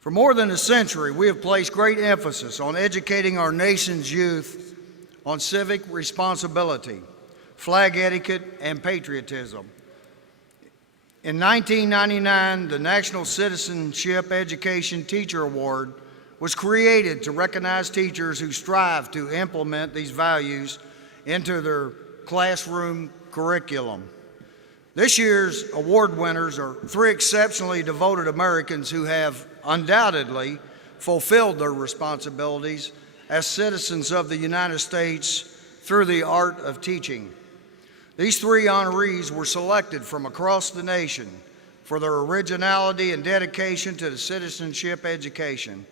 For more than a century, we have placed great emphasis on educating our nation's youth on civic responsibility, flag etiquette, and patriotism. In 1999, the National Citizenship Education Teacher Award was created to recognize teachers who strive to implement these values into their classroom curriculum. This year's award winners are three exceptionally devoted Americans who have undoubtedly fulfilled their responsibilities as citizens of the United States through the art of teaching. These three honorees were selected from across the nation for their originality and dedication to the citizenship education.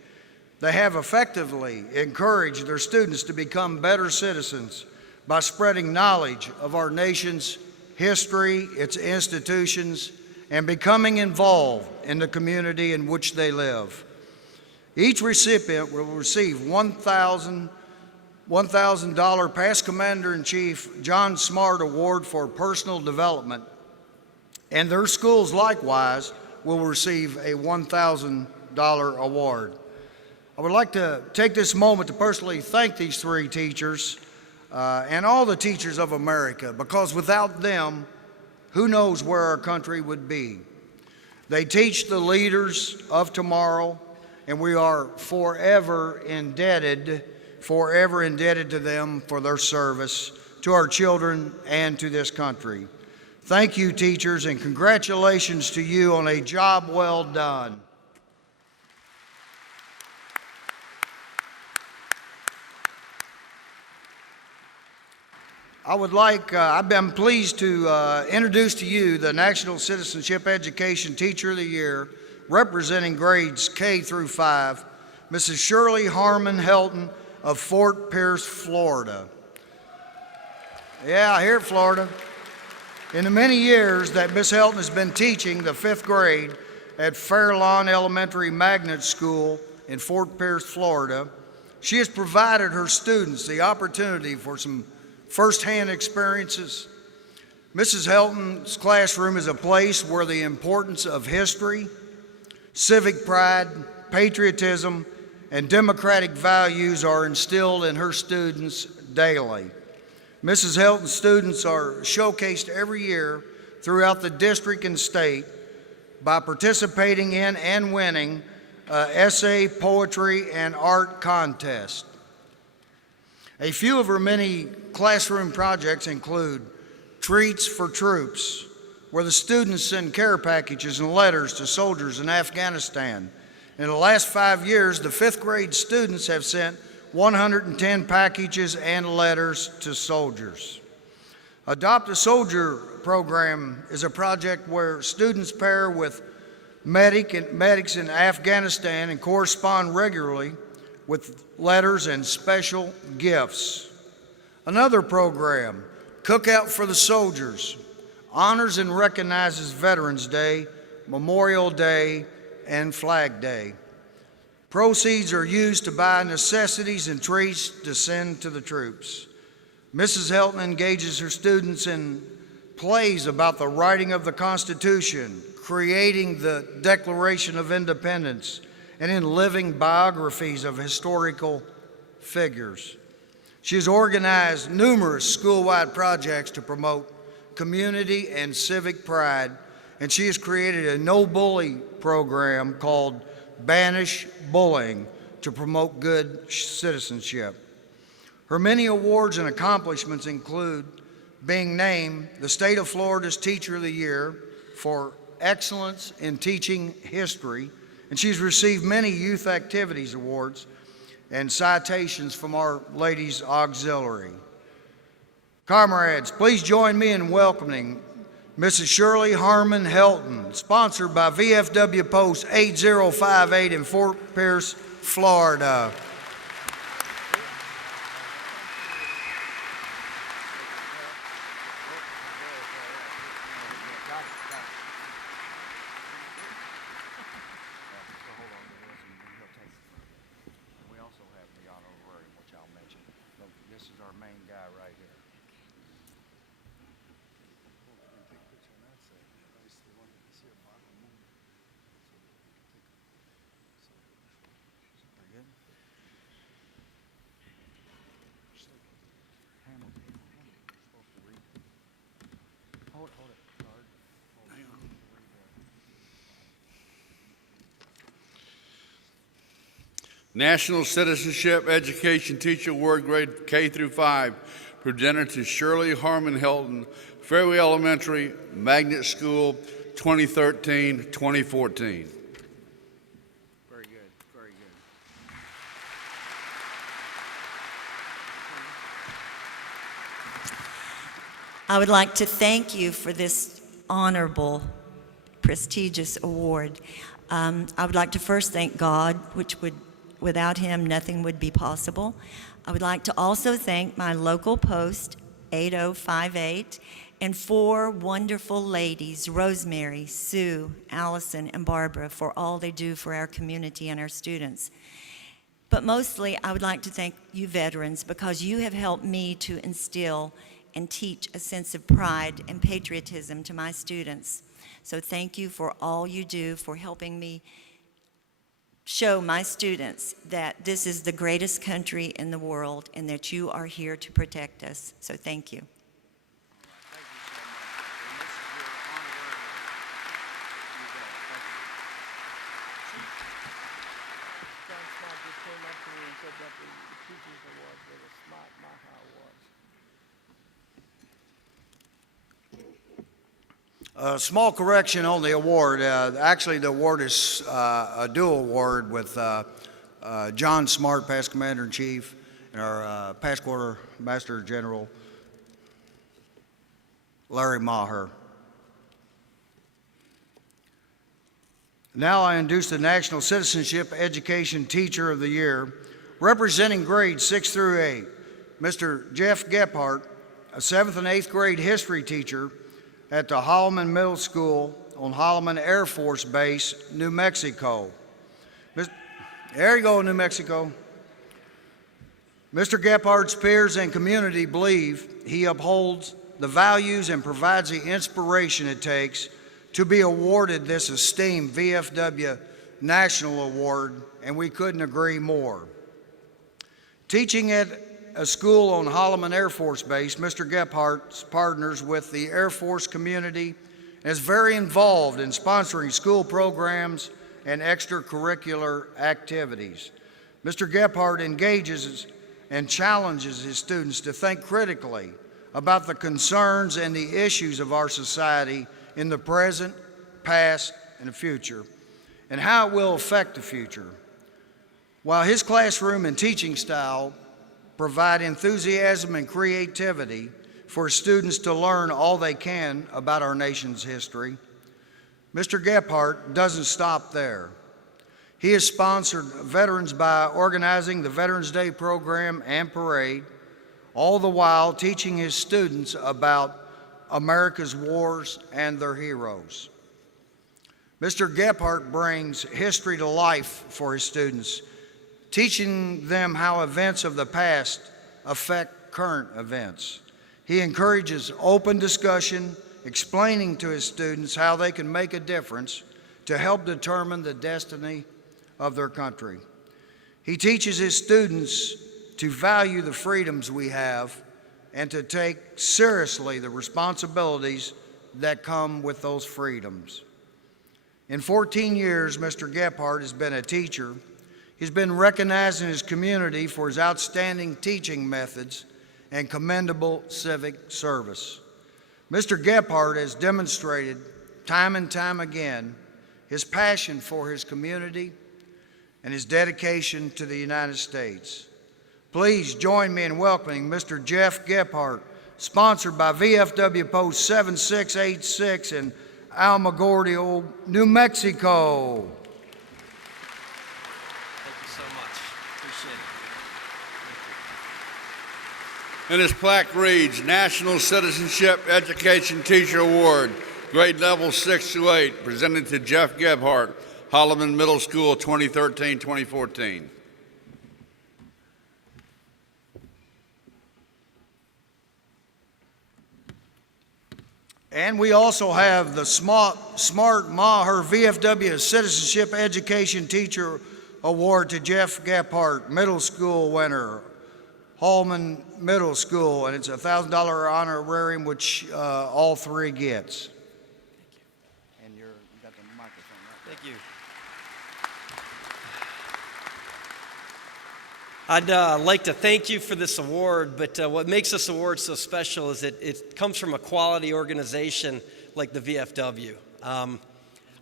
They have effectively encouraged their students to become better citizens by spreading knowledge of our nation's history, its institutions, and becoming involved in the community in which they live. Each recipient will receive $1,000 Past Commander-in-Chief John Smart Award for Personal Development, and their schools likewise will receive a $1,000 award. I would like to take this moment to personally thank these three teachers and all the teachers of America, because without them, who knows where our country would be. They teach the leaders of tomorrow, and we are forever indebted to them for their service to our children and to this country. Thank you, teachers, and congratulations to you on a job well done. I've been pleased to introduce to you the National Citizenship Education Teacher of the Year, representing grades K through 5, Mrs. Shirley Harmon Helton of Fort Pierce, Florida. Yeah, here at Florida. In the many years that Miss Helton has been teaching the 5th grade at Fairlawn Elementary Magnet School in Fort Pierce, Florida, she has provided her students the opportunity for some firsthand experiences. Mrs. Helton's classroom is a place where the importance of history, civic pride, patriotism, and democratic values are instilled in her students daily. Mrs. Helton's students are showcased every year throughout the district and state by participating in and winning essay, poetry, and art contests. A few of her many classroom projects include Treats for Troops, where the students send care packages and letters to soldiers in Afghanistan. In the last 5 years, the 5th grade students have sent 110 packages and letters to soldiers. Adopt a Soldier program is a project where students pair with medics in Afghanistan and correspond regularly with letters and special gifts. Another program, Cookout for the Soldiers, honors and recognizes Veterans Day, Memorial Day, and Flag Day. Proceeds are used to buy necessities and treats to send to the troops. Mrs. Helton engages her students in plays about the writing of the Constitution, creating the Declaration of Independence, and in living biographies of historical figures. She has organized numerous school-wide projects to promote community and civic pride, and she has created a no bully program called Banish Bullying to promote good citizenship. Her many awards and accomplishments include being named the State of Florida's Teacher of the Year for excellence in teaching history, and she's received many youth activities awards and citations from Our Ladies Auxiliary. Comrades, please join me in welcoming Mrs. Shirley Harmon Helton, sponsored by VFW Post 8058 in Fort Pierce, Florida. National Citizenship Education Teacher Award grade K through 5, presented to Shirley, Harmon, Helton, Fairway Elementary, Magnet School, 2013-2014. Very good, very good. I would like to thank you for this honorable, prestigious award. I would like to first thank God, without him, nothing would be possible. I would like to also thank my local post, 8058, and 4 wonderful ladies, Rosemary, Sue, Allison, and Barbara, for all they do for our community and our students. But mostly, I would like to thank you veterans, because you have helped me to instill and teach a sense of pride and patriotism to my students. So thank you for all you do for helping me show my students that this is the greatest country in the world and that you are here to protect us. So thank you. A small correction on the award. Actually, the award is a dual award with John Smart, past Commander-in-Chief, and our past Quartermaster General, Larry Maher. Now I introduce the National Citizenship Education Teacher of the Year, representing grades 6 through 8, Mr. Gephart, a 7th and 8th grade history teacher at the Harmon Middle School on Harmon Air Force Base, New Mexico. There you go, New Mexico. Mr. Gephart's peers and community believe he upholds the values and provides the inspiration it takes to be awarded this esteemed VFW National Award, and we couldn't agree more. Teaching at a school on Harmon Air Force Base, Mr. Gephart partners with the Air Force community and is very involved in sponsoring school programs and extracurricular activities. Mr. Gephart engages and challenges his students to think critically about the concerns and the issues of our society in the present, past, and the future, and how it will affect the future. While his classroom and teaching style provide enthusiasm and creativity for students to learn all they can about our nation's history, Mr. Gephart doesn't stop there. He has sponsored veterans by organizing the Veterans Day program and parade, all the while teaching his students about America's wars and their heroes. Mr. Gephart brings history to life for his students, teaching them how events of the past affect current events. He encourages open discussion, explaining to his students how they can make a difference to help determine the destiny of their country. He teaches his students to value the freedoms we have and to take seriously the responsibilities that come with those freedoms. In 14 years, Mr. Gephart has been a teacher. He's been recognized in his community for his outstanding teaching methods and commendable civic service. Mr. Gephart has demonstrated time and time again his passion for his community and his dedication to the United States. Please join me in welcoming Mr. Jeff Gephart, sponsored by VFW Post 7686 in Alamogordo, New Mexico. And his plaque reads, National Citizenship Education Teacher Award, grade level 6 to 8, presented to Jeff Gephart, Harmon Middle School, 2013-2014. And we also have the Smart Maher VFW Citizenship Education Teacher Award to Jeff Gephart, Middle School winner, Harmon Middle School, and it's a $1,000 honorarium, which all three gets. And you got the microphone, right? Thank you. I'd like to thank you for this award, but what makes this award so special is it comes from a quality organization like the VFW. I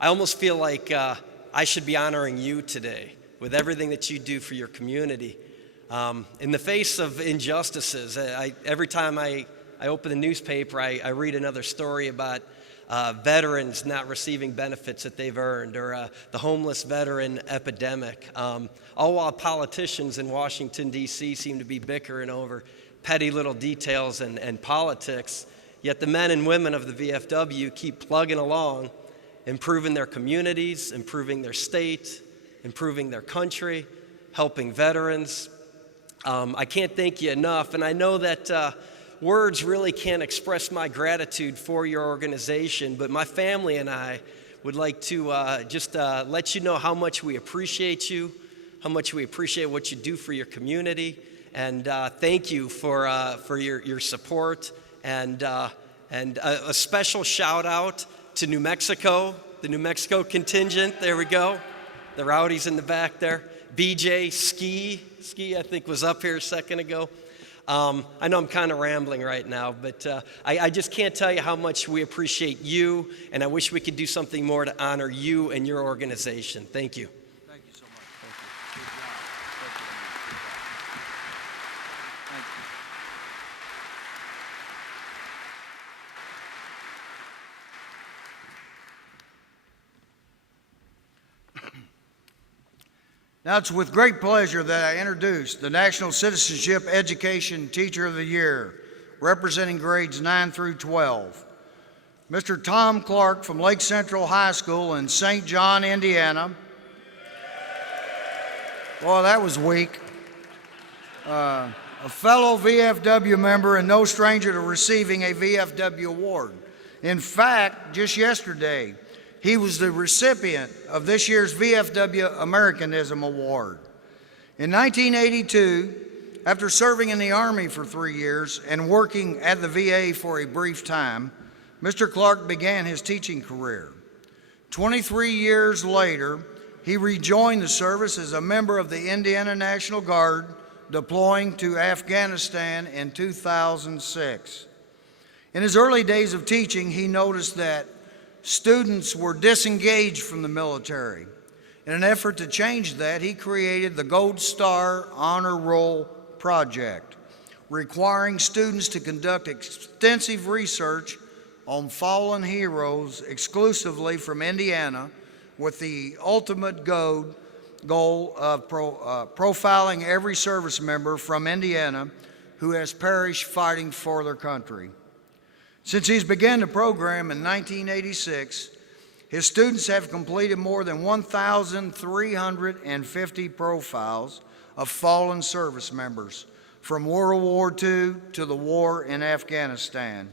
almost feel like I should be honoring you today with everything that you do for your community. In the face of injustices, every time I open the newspaper, I read another story about veterans not receiving benefits that they've earned, or the homeless veteran epidemic, all while politicians in Washington, D.C. seem to be bickering over petty little details and politics, yet the men and women of the VFW keep plugging along, improving their communities, improving their state, improving their country, helping veterans. I can't thank you enough, and I know that words really can't express my gratitude for your organization, but my family and I would like to just let you know how much we appreciate you, how much we appreciate what you do for your community, and thank you for your support, and a special shout out to New Mexico, the New Mexico contingent. There we go, the rowdies in the back there. BJ Ski, I think, was up here a second ago. I know I'm kind of rambling right now, but I just can't tell you how much we appreciate you, and I wish we could do something more to honor you and your organization. Thank you. Thank you so much. Thank you. Good job. Thank you. Thank you. Now it's with great pleasure that I introduce the National Citizenship Education Teacher of the Year, representing grades 9 through 12. Mr. Tom Clark from Lake Central High School in St. John, Indiana. Boy, that was weak. A fellow VFW member and no stranger to receiving a VFW award. In fact, just yesterday, he was the recipient of this year's VFW Americanism Award. In 1982, after serving in the Army for 3 years and working at the VA for a brief time, Mr. Clark began his teaching career. 23 years later, he rejoined the service as a member of the Indiana National Guard, deploying to Afghanistan in 2006. In his early days of teaching, he noticed that students were disengaged from the military. In an effort to change that, he created the Gold Star Honor Roll Project, requiring students to conduct extensive research on fallen heroes exclusively from Indiana, with the ultimate goal of profiling every service member from Indiana who has perished fighting for their country. Since he's began the program in 1986, his students have completed more than 1,350 profiles of fallen service members from World War II to the war in Afghanistan.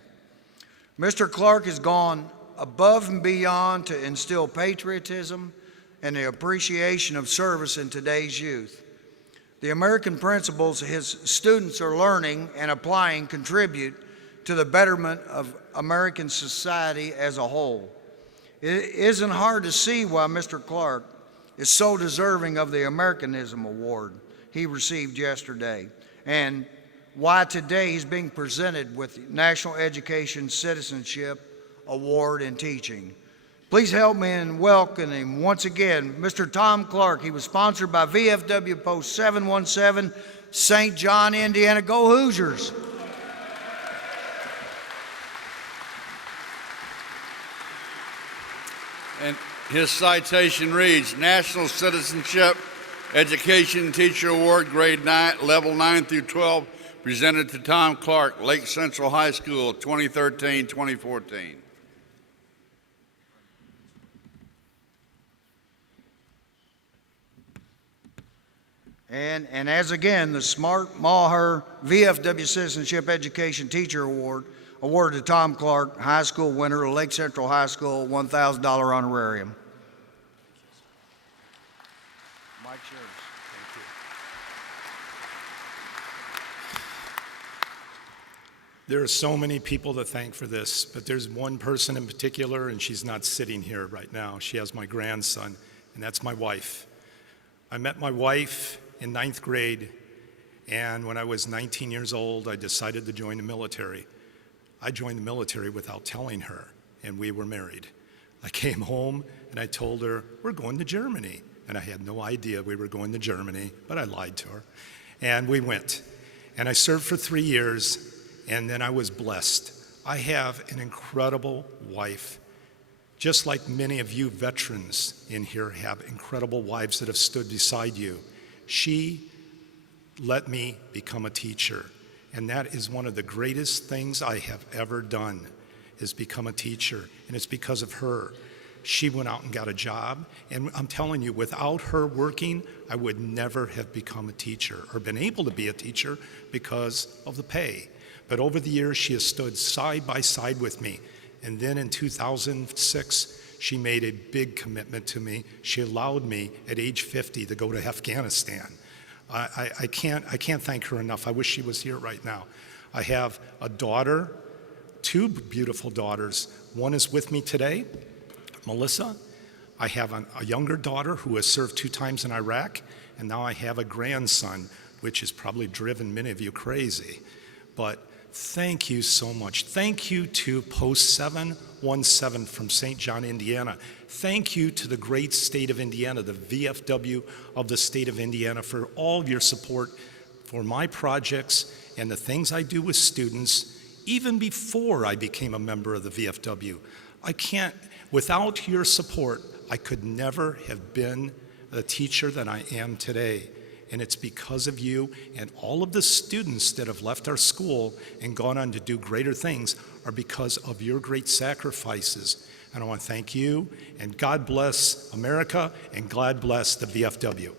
Mr. Clark has gone above and beyond to instill patriotism and the appreciation of service in today's youth. The American principles his students are learning and applying contribute to the betterment of American society as a whole. It isn't hard to see why Mr. Clark is so deserving of the Americanism Award he received yesterday, and why today he's being presented with the National Education Citizenship Award in Teaching. Please help me in welcoming once again Mr. Tom Clark. He was sponsored by VFW Post 717, St. John, Indiana. Go Hoosiers! And his citation reads, National Citizenship Education Teacher Award, grade 9, level 9 through 12, presented to Tom Clark, Lake Central High School, 2013-2014. And as again, the Smart Maher VFW Citizenship Education Teacher Award, awarded to Tom Clark, high school winner of Lake Central High School, $1,000 honorarium. Mike's yours. Thank There are so many people to thank for this, but there's one person in particular, and she's not sitting here right now. She has my grandson, and that's my wife. I met my wife in 9th grade, and when I was 19 years old, I decided to join the military. I joined the military without telling her, and we were married. I came home, and I told her, we're going to Germany. And I had no idea we were going to Germany, but I lied to her. And we went. And I served for 3 years, and then I was blessed. I have an incredible wife, just like many of you veterans in here have incredible wives that have stood beside you. She let me become a teacher, and that is one of the greatest things I have ever done, is become a teacher, and it's because of her. She went out and got a job, and I'm telling you, without her working, I would never have become a teacher or been able to be a teacher because of the pay. But over the years, she has stood side by side with me. And then in 2006, she made a big commitment to me. She allowed me at age 50 to go to Afghanistan. I can't thank her enough. I wish she was here right now. I have a daughter, 2 beautiful daughters. One is with me today, Melissa. I have a younger daughter who has served 2 times in Iraq, and now I have a grandson, which has probably driven many of you crazy. But thank you so much. Thank you to Post 717 from St. John, Indiana. Thank you to the great state of Indiana, the VFW of the state of Indiana, for all of your support for my projects and the things I do with students, even before I became a member of the VFW. Without your support, I could never have been the teacher that I am today. And it's because of you and all of the students that have left our school and gone on to do greater things are because of your great sacrifices. And I want to thank you, and God bless America, and God bless the VFW.